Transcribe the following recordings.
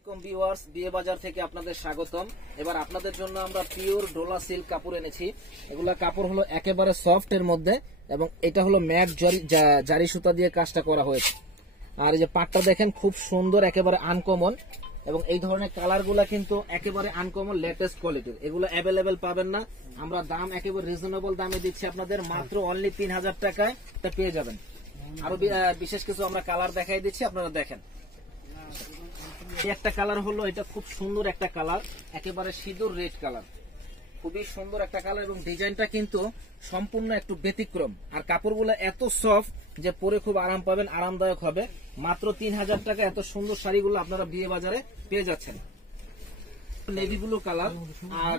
আসসালামু আলাইকুম ভিউয়ার্স, বিয়ে বাজার থেকে আপনাদের স্বাগতম। এবার আপনাদের জন্য আমরা পিওর ডোলা সিল্ক কাপড় এনেছি। এগুলা কাপড় হলো একেবারে সফট এর মধ্যে এবং এটা হলো ম্যাট জারি সুতা দিয়ে কাজটা করা হয়েছে। আর এই যে পাটটা দেখেন খুব সুন্দর, একেবারে আনকমন, এবং এই ধরনের কালার গুলা কিন্তু একেবারে আনকমন, লেটেস্ট কোয়ালিটির। এগুলো অ্যাভেলেবেল পাবেন না। আমরা দাম একেবারে রিজনেবল দামে দিচ্ছি আপনাদের, মাত্র অনলি 3000 টাকায় এটা পেয়ে যাবেন। আরো বিশেষ কিছু আমরা কালার দেখাই দিচ্ছি, আপনারা দেখেন। একটা কালার হলো, এটা খুব সুন্দর একটা কালার, একেবারে সিঁদুর রেড কালার, খুবই সুন্দর একটা কালার, এবং ডিজাইনটা কিন্তু সম্পূর্ণ একটু ব্যতিক্রম। আর কাপড়গুলো এত সফট যে পরে খুব আরাম পাবেন, আরামদায়ক হবে। মাত্র 3000 টাকা এত সুন্দর শাড়িগুলো আপনারা বিয়ে বাজারে পেয়ে যাচ্ছেন। নেভি ব্লু কালার, আর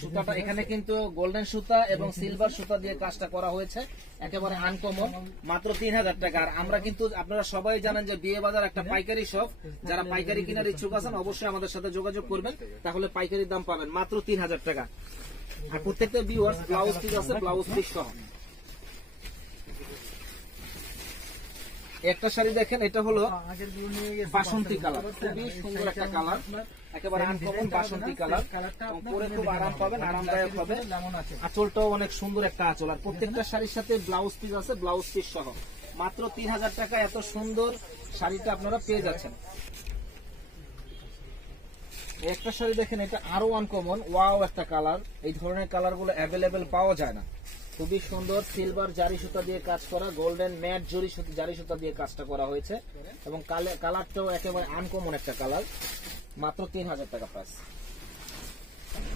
সুতাটা এখানে কিন্তু গোল্ডেন সুতা এবং সিলভার সুতা দিয়ে কাজটা করা হয়েছে, একেবারে আনকমন, মাত্র 3000 টাকা। আর আমরা কিন্তু আপনারা সবাই জানেন যে বিয়ে বাজার একটা পাইকারি শপ। যারা পাইকারি কেনার ইচ্ছুক আছেন অবশ্যই আমাদের সাথে যোগাযোগ করবেন, তাহলে পাইকারি দাম পাবেন মাত্র 3000 টাকা। আর প্রত্যেকটা ভিউয়ার্স ব্লাউজ পিস আছে, ব্লাউজ পিস সহ। একটা শাড়ি দেখেন, এটা হলো বাসন্তী কালার, খুবই সুন্দর একটা কালার, একেবারে আনকমন বাসন্তী কালার, পরে খুব আরাম পাবেন, আরামদায়ক হবে। আঁচলটাও অনেক সুন্দর একটা আঁচল। আর প্রত্যেকটা শাড়ির সাথে ব্লাউজ পিস আছে, ব্লাউজ পিস সহ। মাত্র 3000 টাকা এত সুন্দর শাড়িটা আপনারা পেয়ে যাচ্ছেন। একটা শাড়ি দেখেন, এটা আরো আনকমন, ওয়াও একটা কালার। এই ধরনের কালার গুলো অ্যাভেলেবেল পাওয়া যায় না। খুবই সুন্দর সিলভার জারি সুতা দিয়ে কাজ করা, গোল্ডেন ম্যাট জারি সুতা দিয়ে কাজটা করা হয়েছে, এবং কালারটাও একেবারে আনকমন একটা কালার, মাত্র 3000 টাকা প্রাইস।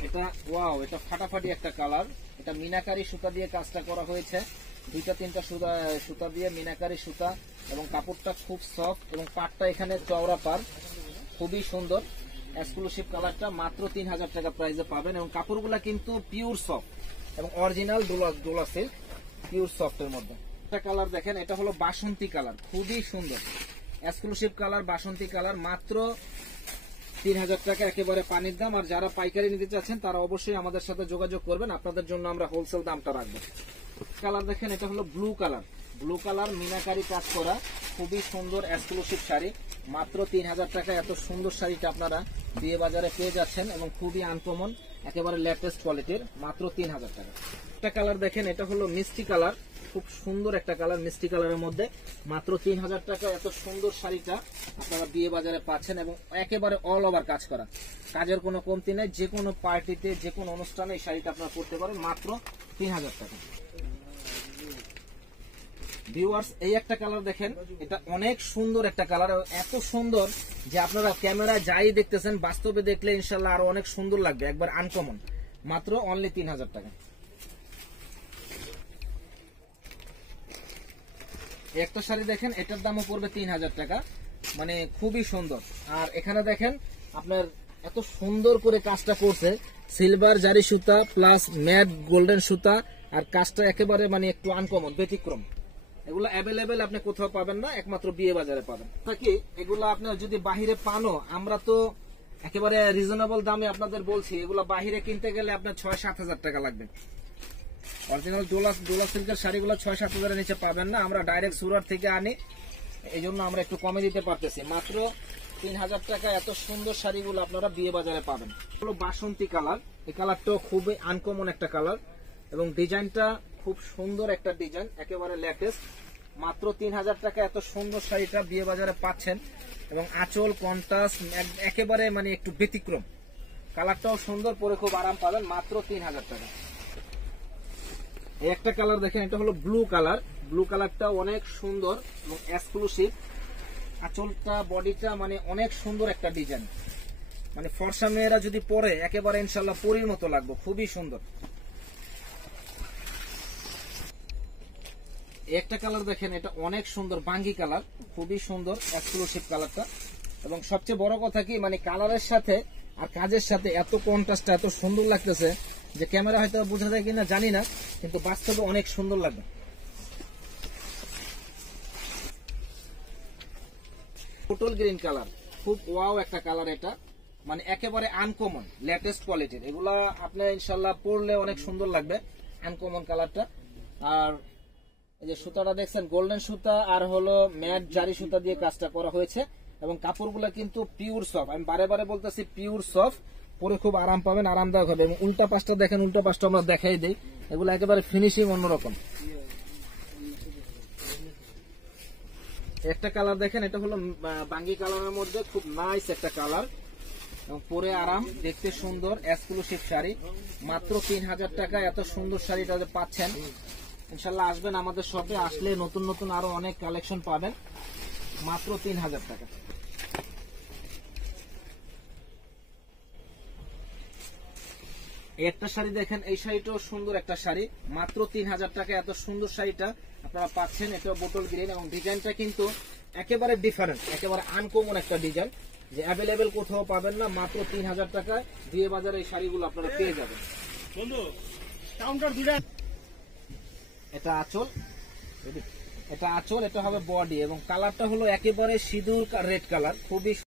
এটা ওয়াও, এটা ফাটাফাটি একটা কালার, এটা মিনাকারি সুতা দিয়ে কাজটা করা হয়েছে, দুইটা তিনটা সুতা দিয়ে মিনাকারি সুতা, এবং কাপড়টা খুব সফট, এবং পাটটা এখানে চওড়া পার, খুবই সুন্দর এক্সক্লুসিভ কালারটা, মাত্র 3000 টাকা প্রাইসে পাবেন। এবং কাপড়গুলা কিন্তু পিওর সফট এবং original Dola silk, pure soft এর মধ্যে। একটা কালার দেখেন, এটা হলো বাসন্তী কালার, খুবই সুন্দর এক্সক্লুসিভ কালার, বাসন্তী কালার, মাত্র 3000 টাকা, একেবারে পানির দাম। আর যারা পাইকারি নিতে চাচ্ছেন তারা অবশ্যই আমাদের সাথে যোগাযোগ করবেন, আপনাদের জন্য আমরা হোলসেল দামটা রাখবো। কালার দেখেন, এটা হলো blue colour, blue colour meenakari কাজ করা, খুবই সুন্দর এক্সক্লুসিভ শাড়ি, মাত্র 3000 টাকা এত সুন্দর শাড়িটা আপনারা বিয়ে বাজারে পেয়ে যাচ্ছেন, এবং খুবই আনকমন, একেবারে লেটেস্ট কোয়ালিটির, মাত্র 3000 টাকা। একটা কালার দেখেন, এটা হলো মিষ্টি কালার, খুব সুন্দর একটা কালার, মিষ্টি কালারের মধ্যে, মাত্র 3000 টাকা এত সুন্দর শাড়িটা আপনারা বিয়ে বাজারে পাচ্ছেন, এবং একেবারে অল ওভার কাজ করা, কাজের কোনো কমতি নেই। যে কোনো পার্টিতে, যে কোনো অনুষ্ঠানে এই শাড়িটা আপনারা করতে পারেন, মাত্র 3000 টাকা। ভিউয়ার্স, এই একটা কালার দেখেন, এটা অনেক সুন্দর একটা কালার, এত সুন্দর যে আপনারা ক্যামেরায় যাই দেখতেছেন, বাস্তবে দেখলে ইনশাল্লাহ আরো অনেক সুন্দর লাগবে, একবার আনকমন, মাত্র অনলি 3000 টাকা। একটা শাড়ি দেখেন, এটার দামও পড়বে 3000 টাকা, মানে খুবই সুন্দর। আর এখানে দেখেন আপনার এত সুন্দর করে কাজটা করছে, সিলভার জারি সুতা প্লাস ম্যাট গোল্ডেন সুতা, আর কাজটা একেবারে মানে একটু আনকমন, ব্যতিক্রম। এগুলো অ্যাভেলেবেল আপনি কোথাও পাবেন না, একমাত্র বিয়ে বাজারে পাবেন। কি এগুলো আপনার যদি বাহিরে পানো, আমরা তো একেবারে রিজনেবল দামে আপনাদের বলছি, এগুলো বাহিরে কিনতে গেলে আপনার 6-7 হাজার টাকা লাগবে। অরিজিনাল ডোলা সিল্কের শাড়িগুলো 6-7 হাজারের নিচে পাবেন না, আমরা ডাইরেক্ট সুরাট থেকে আনি, এই জন্য আমরা একটু কমে দিতে পারতেছি। মাত্র 3000 টাকা এত সুন্দর শাড়িগুলো আপনারা বিয়ে বাজারে পাবেন। হলো বাসন্তী কালার, এই কালারটাও খুবই আনকমন একটা কালার, এবং ডিজাইনটা খুব সুন্দর একটা ডিজাইন, একেবারে লেটেস্ট, মাত্র 3000 টাকা এত সুন্দর শাড়িটা বিয়ে বাজারে পাচ্ছেন, এবং আঁচল কন্ট্রাস্ট একেবারে মানে একটু ব্যতিক্রম, কালারটাও সুন্দর, পরে খুব আরাম পাবেন, মাত্র 3000 টাকা। একটা কালার দেখেন, এটা হলো ব্লু কালার, ব্লু কালারটা অনেক সুন্দর এবং এক্সক্লুসিভ, আঁচলটা বডিটা মানে অনেক সুন্দর একটা ডিজাইন, মানে ফর্সা মেয়েরা যদি পরে একেবারে ইনশাল্লাহ পরীর মতো লাগবে, খুবই সুন্দর। একটা কালার দেখেন, এটা অনেক সুন্দর বাঙ্গি কালার, খুবই সুন্দর এক্সক্লুসিভ কালারটা, এবং সবচেয়ে বড় কথা কি মানে কালারের সাথে আর কাজের সাথে এত কন্ট্রাস্টটা এত সুন্দর লাগতেছে যে ক্যামেরা হয়তো বোঝা যায় কিনা জানি না, কিন্তু বাস্তবে অনেক সুন্দর লাগবে। পটল গ্রিন কালার, খুব ওয়াও একটা কালার, এটা মানে একেবারে আনকমন লেটেস্ট কোয়ালিটির, এগুলা আপনার ইনশাল্লাহ পরলে অনেক সুন্দর লাগবে, আনকমন কালারটা। আর এই যে সুতাটা দেখছেন গোল্ডেন সুতা আর হলো ম্যাট জারি সুতা দিয়ে কাজটা করা হয়েছে, এবং কাপড়গুলো কিন্তু পিওর সফট, আমি বারে বারে বলতেছি পিওর সফট, পরে খুব আরাম পাবেন, আরামদায়ক হবে। এবং উল্টা পাশটা দেখেন, উল্টা পাশটা আমরা দেখাই দিই, এগুলো একেবারে ফিনিশিং অন্যরকম। একটা কালার দেখেন, এটা হলো বাঙ্গি কালারের মধ্যে খুব নাইস একটা কালার, এবং পরে আরাম, দেখতে সুন্দর, এক্সক্লুসিভ শাড়ি। মাত্র 3000 টাকা এত সুন্দর শাড়িটা পাচ্ছেন। ইনশাল্লাহ আসবেন আমাদের শপে, আসলে নতুন নতুন আরো অনেক কালেকশন পাবেন, মাত্র 3000 টাকা। একটা শাড়ি দেখেন, এই শাড়িটাও সুন্দর একটা শাড়ি, মাত্র 3000 টাকা এত সুন্দর শাড়িটা আপনারা পাচ্ছেন। এটা বোটল গ্রিন এবং ডিজাইনটা কিন্তু একেবারে ডিফারেন্ট, একেবারে আনকমন একটা ডিজাইন, যে অ্যাভেলেবেল কোথাও পাবেন না। মাত্র 3000 টাকায় দিয়ে বাজারে এই শাড়িগুলো আপনারা পেয়ে যাবেন। এটা আঁচল, এটা আঁচল, এটা হবে বডি, এবং কালারটা হলো একেবারে সিঁদুর রেড কালার, খুবই